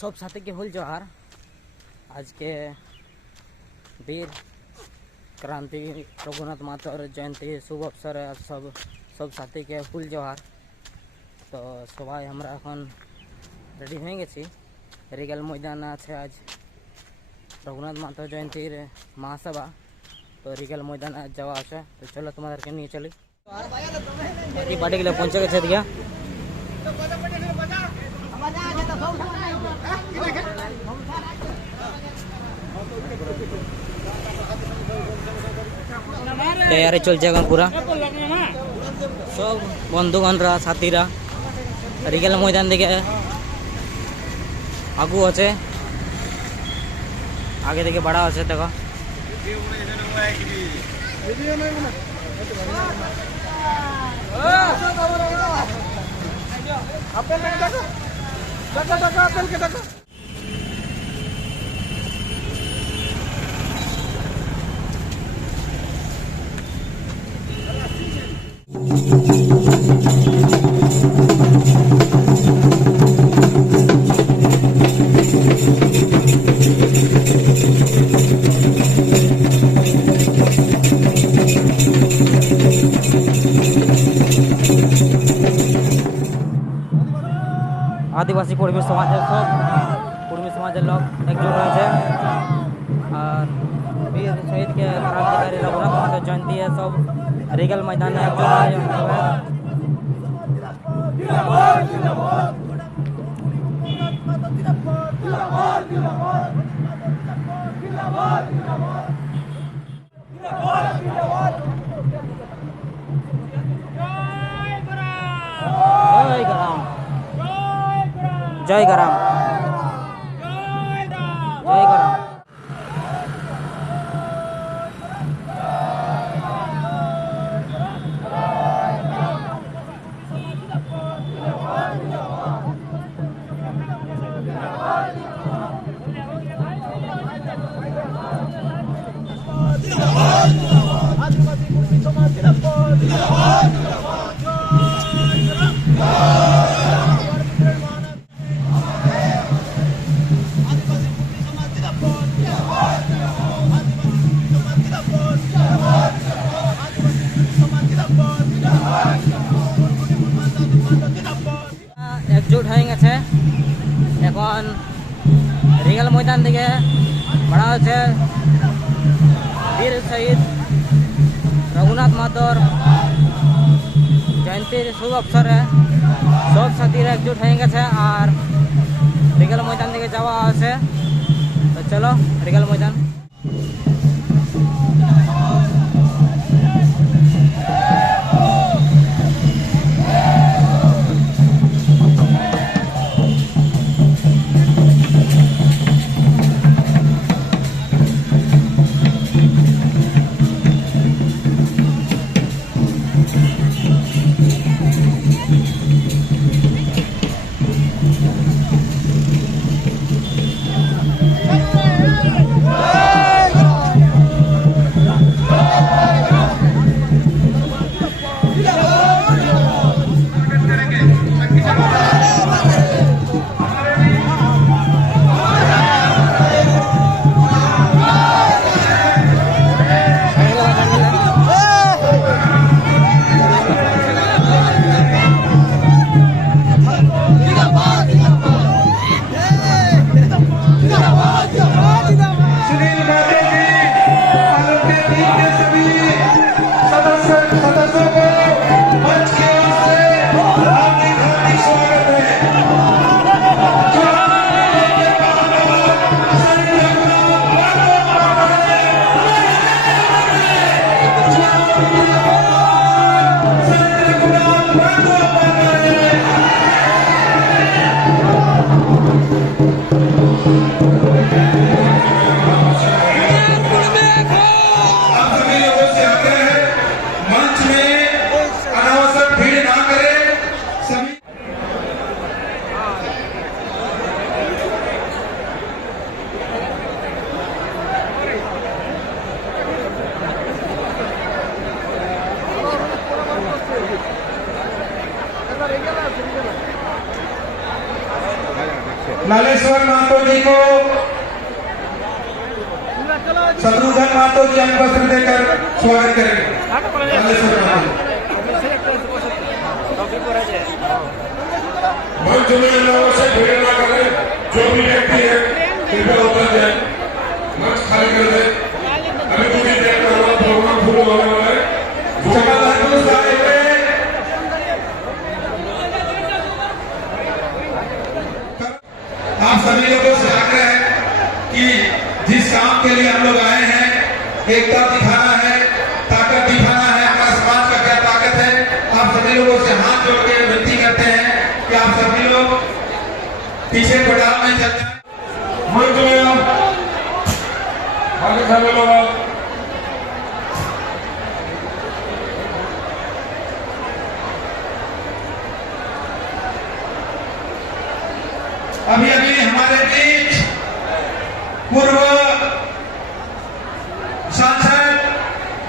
सब साथी के हुल जोहार। आज के वीर क्रांति रघुनाथ माथुर जयंती शुभ अवसर है। सब साथी के हुल जोहार। तो सबाई हमरा एखन रेडी हो गेছি रिगल मैदान আছে आज रघुनाथ माथुर जयंतीर महासभा। तो रिगल मैदान आज जावा আছে। तो चलो तुम्हारे निये चली पार्टी के लिए पहुँचे गए दिया। तैयारी चल जाएगा पूरा। सब बंधुगण साथीरा रिगल मैदान दिखे आगू आछे आगे दिखे बड़ा आछे देखो। आदिवासी कुर्मी समाज सब कुर्मी समाजेर लोक एकजुट हয়েছে और वीर शहीद के क्रांतिकारी रघुनाथ माथुर जयंती है। सब रिगल मैदान में एकजुट जय गराम जय गराम। एकजुट হয়ে গেছে এখন রিগল ময়দান থেকে বড়া হচ্ছে वीर शहीद रघुनाथ माथुर जयंतीर शुभ अवसर है। सब साथीरा एकजुट হয়ে গেছে আর রিগল ময়দান থেকে যাওয়া আছে। তো চলো রিগল ময়দান। लालेश्वर महतो जी को शत्रुघ्न महतो जी अंक वस्त्र देकर स्वागत करेंगे। लालेश्वर महतो मंच में लोगों से भीड़ न करें, जो भी व्यक्ति है कृपया उतर जाए, मंच खाली कर दे। अभी पूरी देर में हमारा प्रोग्राम शुरू होने वाला है। आप सभी लोगों से आग्रह है कि जिस काम के लिए हम लोग आए हैं, एकता दिखाना है, ताकत दिखाना है, हमारा समाज का क्या ताकत है। आप सभी लोगों से हाथ जोड़ के विनती करते हैं कि आप सभी लोग पीछे पड़ाव में चल जाए। मंच में आप आगे शामिल हो। अभी अभी हमारे बीच पूर्व सांसद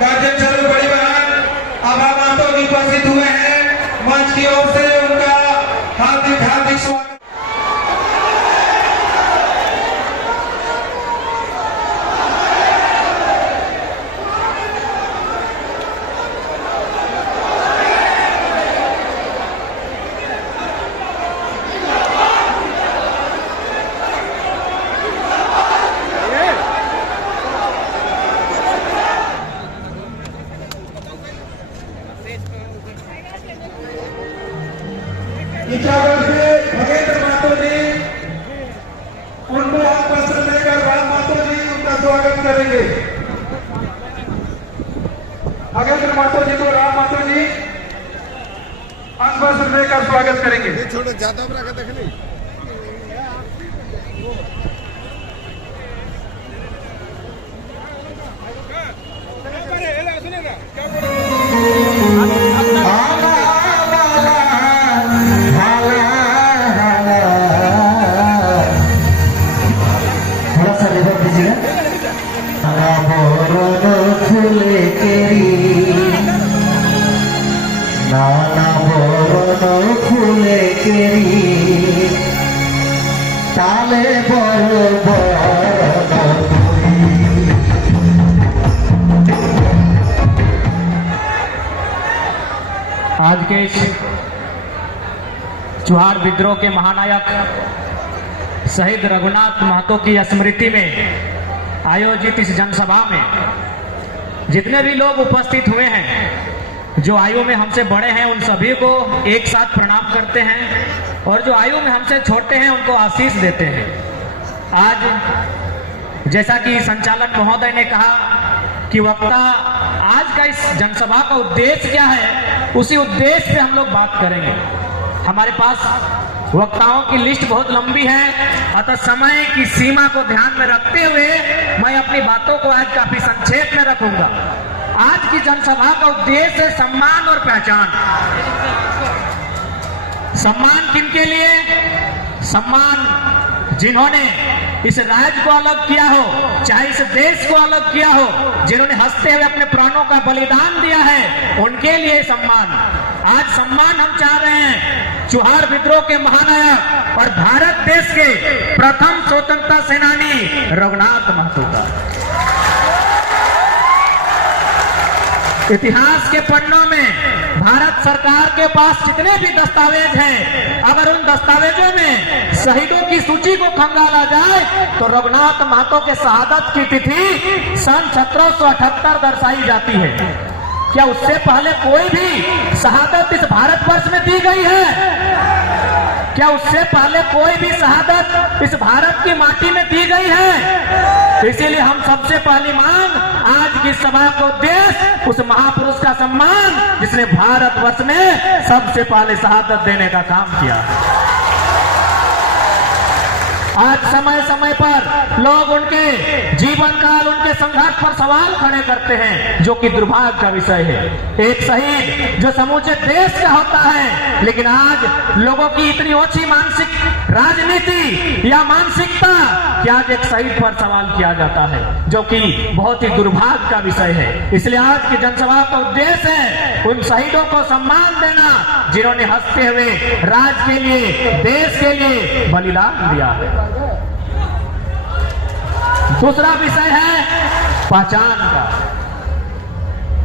गार्जियन चंद्र बड़ी बहन आभा महतो जी उपस्थित हुए हैं। मंच की ओर से उनका हार्दिक हार्दिक स्वागत। इचावर से भगेंद्र महतो जी उनको हाथ वस्त्र देकर राम महतो जी उनका स्वागत करेंगे। भगेंद्र महतो जी को राम महतो जी हाथ वस्त्र देकर स्वागत करेंगे। छोटे ज्यादा बड़ा देख ली। नाना बरन फुले केरी ताले बर आज के इस चुहार विद्रोह के महानायक शहीद रघुनाथ महतो की स्मृति में आयोजित इस जनसभा में जितने भी लोग उपस्थित हुए हैं, जो आयु में हमसे बड़े हैं उन सभी को एक साथ प्रणाम करते हैं और जो आयु में हमसे छोटे हैं उनको आशीष देते हैं। आज जैसा कि संचालक महोदय ने कहा कि वक्ता आज का इस जनसभा का उद्देश्य क्या है, उसी उद्देश्य पे हम लोग बात करेंगे। हमारे पास वक्ताओं की लिस्ट बहुत लंबी है, अतः समय की सीमा को ध्यान में रखते हुए मैं अपनी बातों को आज काफी संक्षेप में रखूंगा। आज की जनसभा का उद्देश्य है सम्मान और पहचान। सम्मान किनके लिए? सम्मान जिन्होंने इस राज्य को अलग किया हो, चाहे इस देश को अलग किया हो, जिन्होंने हंसते हुए अपने प्राणों का बलिदान दिया है, उनके लिए सम्मान। आज सम्मान हम चाह रहे हैं चुहार विद्रोह के महानायक और भारत देश के प्रथम स्वतंत्रता सेनानी रघुनाथ महतो का। इतिहास के पन्नों में भारत सरकार के पास जितने भी दस्तावेज हैं, अगर उन दस्तावेजों में शहीदों की सूची को खंगाला जाए तो रघुनाथ महतो के शहादत की तिथि सन 1778 दर्शाई जाती है। क्या उससे पहले कोई भी शहादत इस भारतवर्ष में दी गई है? क्या उससे पहले कोई भी शहादत इस भारत की माटी में दी गई है? इसीलिए हम सबसे पहली मांग आज की सभा का उद्देश्य उस महापुरुष का सम्मान जिसने भारतवर्ष में सबसे पहले शहादत देने का काम किया। आज समय समय पर लोग उनके जीवन काल, उनके संघर्ष पर सवाल खड़े करते हैं, जो कि दुर्भाग्य का विषय है। एक शहीद जो समूचे देश का होता है, लेकिन आज लोगों की इतनी ओछी मानसिक राजनीति या मानसिकता कि आज एक शहीद पर सवाल किया जाता है, जो कि बहुत ही दुर्भाग्य का विषय है। इसलिए आज की जनसभा का उद्देश्य है उन शहीदों को सम्मान देना जिन्होंने हंसते हुए राज्य के लिए, देश के लिए बलिदान दिया है। दूसरा विषय है पहचान का।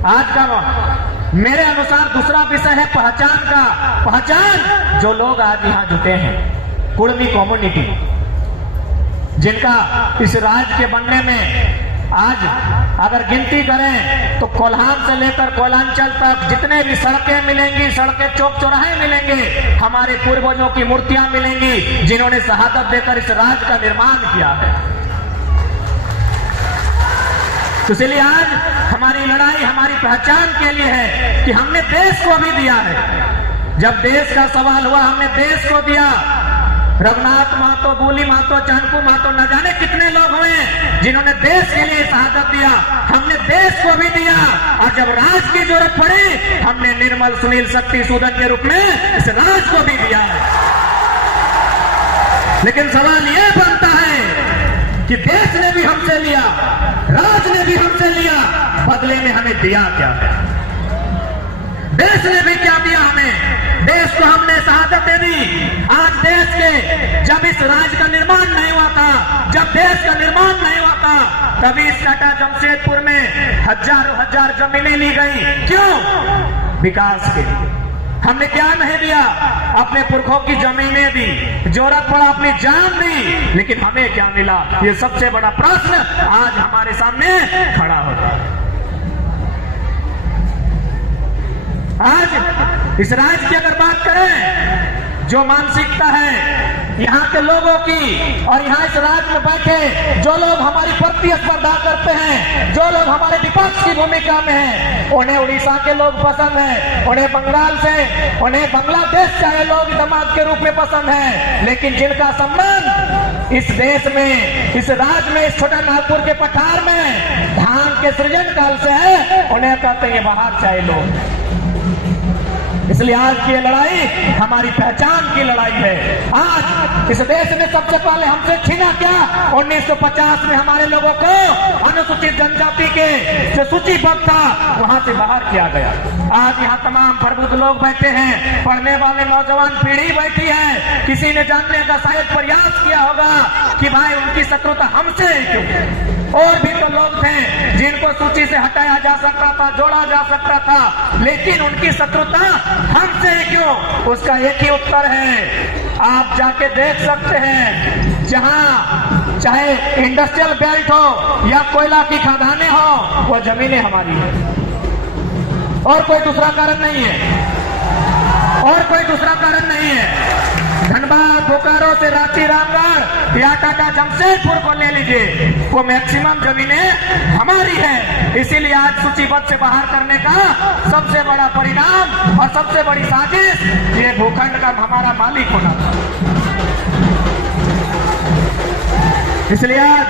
आज का मेरे अनुसार दूसरा विषय है पहचान का। पहचान जो लोग आज यहाँ जुटे हैं, कुर्मी कम्युनिटी, जिनका इस राज्य के बनने में आज अगर गिनती करें तो कोल्हान से लेकर कोयलांचल तक जितने भी सड़कें मिलेंगी, सड़कें चौक चौराहे मिलेंगे, हमारे पूर्वजों की मूर्तियां मिलेंगी जिन्होंने शहादत देकर इस राज्य का निर्माण किया है। तो इसलिए आज हमारी लड़ाई हमारी पहचान के लिए है कि हमने देश को भी दिया है। जब देश का सवाल हुआ हमने देश को दिया। रघुनाथ महतो, बूली महतो, चांदकू महतो, न जाने कितने लोग हुए जिन्होंने देश के लिए शहादत दिया। हमने देश को भी दिया और जब राज की जरूरत पड़ी हमने निर्मल, सुनील, शक्ति, सूदन के रूप में इस राज को भी दिया है। लेकिन सवाल यह बनता है कि देश ने भी हमसे लिया, राज ने भी हमसे लिया, बदले में हमें दिया क्या? देश ने भी क्या दिया हमें? देश को हमने शहादत दे दी। आज देश के जब इस राज्य का निर्माण नहीं हुआ था, जब देश का निर्माण नहीं हुआ था, तभी इस टाटा जमशेदपुर में हजारों हजार जमीनें ली गई। क्यों? विकास के लिए। हमने क्या नहीं दिया? अपने पुरखों की जमीनें दी, जरूरत पड़ा अपनी जान दी, लेकिन हमें क्या मिला? ये सबसे बड़ा प्रश्न आज हमारे सामने खड़ा होता है। आज इस राज्य की अगर बात करें, जो मानसिकता है यहाँ के लोगों की और यहाँ इस राज्य में बैठे जो लोग हमारी प्रतिस्पर्धा करते हैं, जो लोग हमारे विपक्ष की भूमिका में हैं, उन्हें उड़ीसा के लोग पसंद है, उन्हें बंगाल से, उन्हें बांग्लादेश से लोग दामाद के रूप में पसंद है। लेकिन जिनका संबंध इस देश में, इस राज्य में, इस छोटा नागपुर के पठार में धान के सृजन काल से है, उन्हें कहते हैं बाहर से आए लोग। इसलिए आज की लड़ाई हमारी पहचान की लड़ाई है। आज इस देश ने सबसे पहले हमसे छीना क्या? 1950 में हमारे लोगों को अनुसूचित जनजाति के जो सूचीबद्ध था वहां से बाहर किया गया। आज यहाँ तमाम प्रबुद्ध लोग बैठे हैं, पढ़ने वाले नौजवान पीढ़ी बैठी है। किसी ने जानने का शायद प्रयास किया होगा कि भाई उनकी शत्रुता हमसे क्यों? और भी तो लोग थे जिनको सूची से हटाया जा सकता था, जोड़ा जा सकता था, लेकिन उनकी शत्रुता हमसे क्यों? उसका एक ही उत्तर है, आप जाके देख सकते हैं, जहां चाहे इंडस्ट्रियल बेल्ट हो या कोयला की खदानें हो, वो जमीनें हमारी है। और कोई दूसरा कारण नहीं है, और कोई दूसरा कारण नहीं है। धनबाद, बोकारो से रांची, रामगढ़ या टाटा जमशेदपुर को ले लीजिए, वो मैक्सिमम जमीनें हमारी है। इसीलिए आज सूचीबद्ध से बाहर करने का सबसे बड़ा परिणाम और सबसे बड़ी साजिश ये भूखंड का हमारा मालिक होना था। इसलिए आज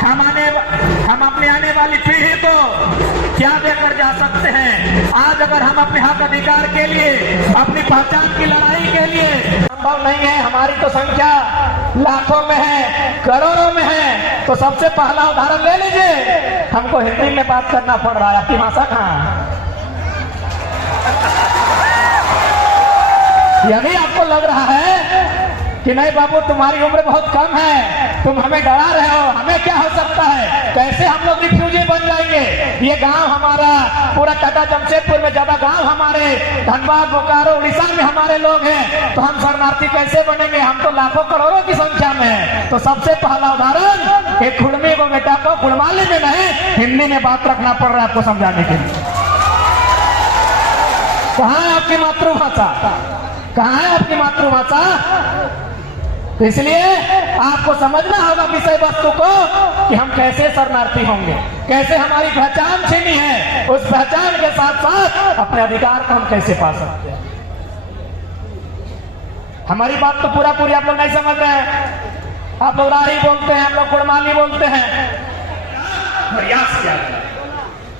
हम अपने आने वाली पीढ़ी को क्या देकर जा सकते हैं? आज अगर हम अपने हक अधिकार के लिए, अपनी पहचान की लड़ाई के लिए, संभव नहीं है, हमारी तो संख्या लाखों में है, करोड़ों में है, तो सबसे पहला उदाहरण ले लीजिए। हमको हिंदी में बात करना पड़ रहा है, आपकी भाषा कहाँ? यही आपको लग रहा है कि नहीं बाबू तुम्हारी उम्र बहुत कम है, तुम हमें डरा रहे हो, हमें क्या हो सकता है, कैसे हम लोग रिफ्यूजी बन जाएंगे? ये गांव हमारा, पूरा टाटा जमशेदपुर में ज्यादा गांव हमारे, धनबाद, बोकारो, उड़ीसा में हमारे लोग हैं, तो हम शरणार्थी कैसे बनेंगे? हम तो लाखों करोड़ों की संख्या में है। तो सबसे पहला उदाहरण एक खुड़मी को बेटा को खुड़माली में नहीं, हिंदी में बात रखना पड़ रहा है आपको समझाने के लिए। कहाँ है आपकी मातृभाषा? कहाँ है आपकी मातृभाषा? तो इसलिए आपको समझना होगा विषय वस्तु को कि हम कैसे शरणार्थी होंगे, कैसे हमारी पहचान छीनी है, उस पहचान के साथ साथ अपने अधिकार को हम कैसे पा सकते हैं। हमारी बात तो पूरी आप लोग नहीं समझ रहे हैं। आप लोग राही बोलते हैं, हम लोग कुड़माली बोलते हैं। प्रयास क्या है?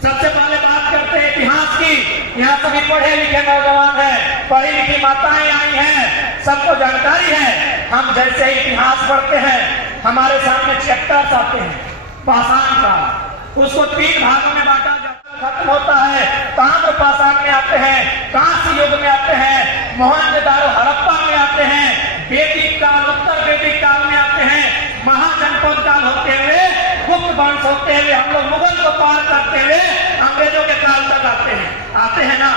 सबसे पहले बात करते हैं इतिहास की। यहाँ सभी पढ़े लिखे नौजवान है, पढ़ी लिखी माताएं आई हैं, सबको जानकारी है। हम जैसे ही इतिहास पढ़ते हैं हमारे सामने चैप्टर्स आते हैं पाषाण का, उसको 3 भागों में बांटा जाता खत्म होता है। ताम्र पाषाण में आते हैं, कांस्य युग में आते हैं, मोहनजोदारो हड़प्पा में आते हैं, वैदिक काल उत्तर वैदिक काल में आते हैं, महाजनपद काल होते हुए गुप्त वंश होते हुए हम लोग मुगल को पार करते हुए अंग्रेजों के काल तक आते हैं ना।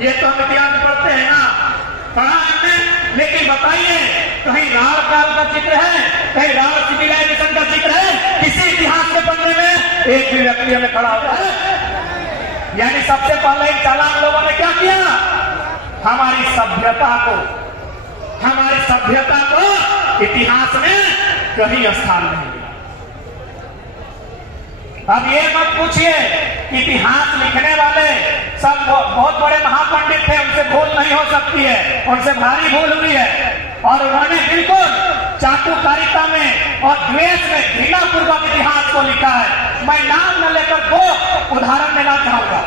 ये तो हम इतिहास पढ़ते हैं ना, पढ़ा हमने। लेकिन बताइए कहीं राण काल का जिक्र है, कहीं राण सिविलाइजेशन का जिक्र है किसी इतिहास के पन्ने में? एक भी व्यक्ति हमें खड़ा होता है? यानी सबसे पहले इन चालाक लोगों ने क्या किया? हमारी सभ्यता को इतिहास में कहीं स्थान नहीं मिला। अब ये मत पूछिए, इतिहास लिखने वाले सब बहुत बड़े महापंडित थे, उनसे भूल नहीं हो सकती है, उनसे भारी भूल हुई है। और उन्होंने बिल्कुल चाटुकारिता में और द्वेष में घृणापूर्वक इतिहास को लिखा है। मैं नाम न लेकर 2 उदाहरण देना चाहूंगा,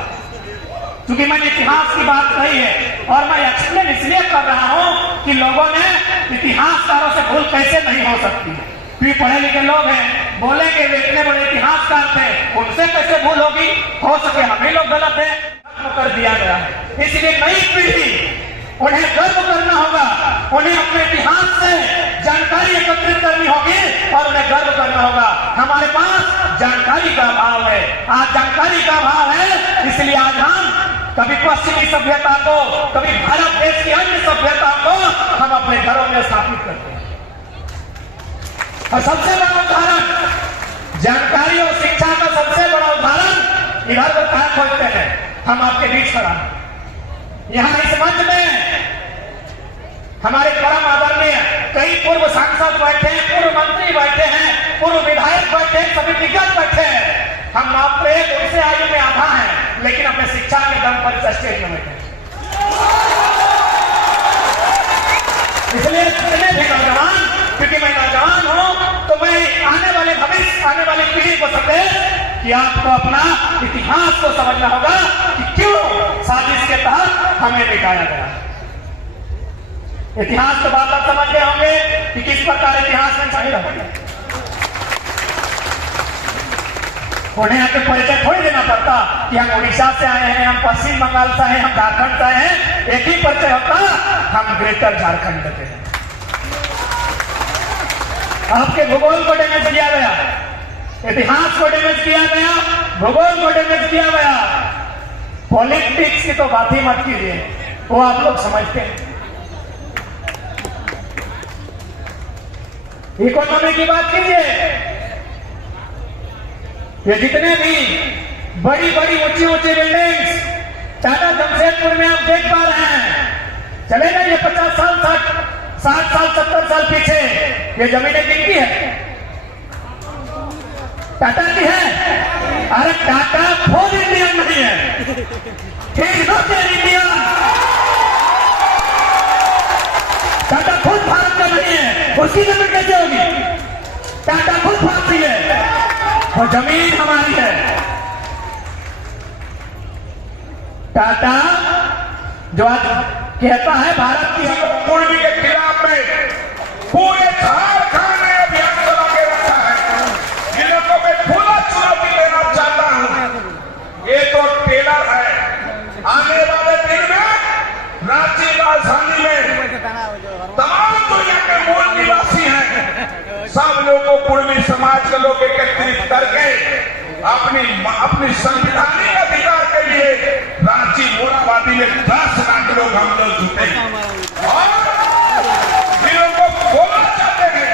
क्योंकि मैंने इतिहास की बात कही है और मैं एक्सप्लेन इसलिए कर रहा हूं कि लोगों ने इतिहासकारों से भूल कैसे नहीं हो सकती है। फिर पढ़े लिखे लोग हैं, बोलेंगे वे इतने बड़े इतिहासकार थे, उनसे कैसे भूल होगी? हो सके हम ही लोग गलत है, खत्म कर दिया गया है। इसलिए नई पीढ़ी उन्हें गर्व करना होगा, उन्हें अपने इतिहास से जानकारी एकत्रित करनी होगी और उन्हें गर्व करना होगा। हमारे पास जानकारी का अभाव है, आज जानकारी का अभाव है, इसलिए आज हम कभी पश्चिमी सभ्यता को, कभी भारत देश की अन्य सभ्यता को हम अपने घरों में स्थापित करते हैं। और सबसे बड़ा उदाहरण जानकारी और शिक्षा का सबसे बड़ा उदाहरण इधर पर कहा खोजते हैं, हम आपके बीच खड़ा हैं। यहाँ इस मंच में हमारे परम आदरणीय कई पूर्व सांसद बैठे हैं, पूर्व मंत्री बैठे हैं, पूर्व विधायक बैठे हैं, सभी दिग्गज बैठे हैं। हम मात्र एक उनसे आयु में आधा है, लेकिन अपने शिक्षा के दम पर स्टेज में बैठे। इसलिए जितने भी नौजवान, क्योंकि मैं नौजवान हूं तो मैं आने वाले भविष्य, आने वाली पीढ़ी को संदेश कि आपको अपना इतिहास को समझना होगा कि क्यों साजिश के तहत हमें मिटाया गया। इतिहास के बात आप समझ गए होंगे कि किस प्रकार इतिहास में चाहिए होगा। उन्हें आके परिचय थोड़ी देना पड़ता कि हम उड़ीसा से आए हैं, हम पश्चिम बंगाल से आए, हम झारखंड से आए हैं। एक ही परिचय होता, हम ग्रेटर झारखंड के हैं। आपके भूगोल को डैमेज किया गया, इतिहास को डैमेज किया गया, भूगोल को डैमेज किया गया। पॉलिटिक्स की तो बात ही मत कीजिए, वो आप लोग समझते हैं। इकोनॉमी की बात कीजिए, ये जितने भी बड़ी बड़ी ऊंची ऊंची बिल्डिंग्स टाटा जमशेदपुर में आप देख पा रहे हैं, चले गए ये 50 साल 60 साल 70 साल पीछे, ये जमीनें किनकी है? टाटा की है। अरे टाटा खुद इंडियन नहीं है, इंडियन। टाटा खुद भारत का नहीं है, उसकी जमीन कैसे होगी? टाटा खुद भारतीय है और जमीन हमारी है। टाटा जो आज कहता है भारत की पूर्वी के खिलाफ में पूरे झारखंड में अभियान चला के रखा है, जिन्हें को मैं खुला चुनौती देना चाहता हूं। ये तो टेलर है, आने वाले दिन में रांची राजधानी में तमाम दुनिया के मूल निवासी हैं, सब लोगों को पूर्वी समाज के लोग एकत्रित करके अपनी संविधानिक अधिकार के लिए रांची मोराबादी में 10 लाख लोग हम लोग जुटे और जिलों को बोलना चाहते हैं।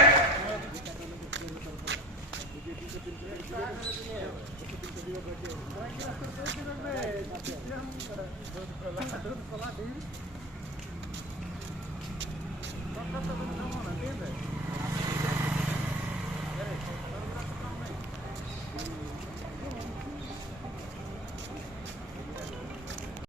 Thank you.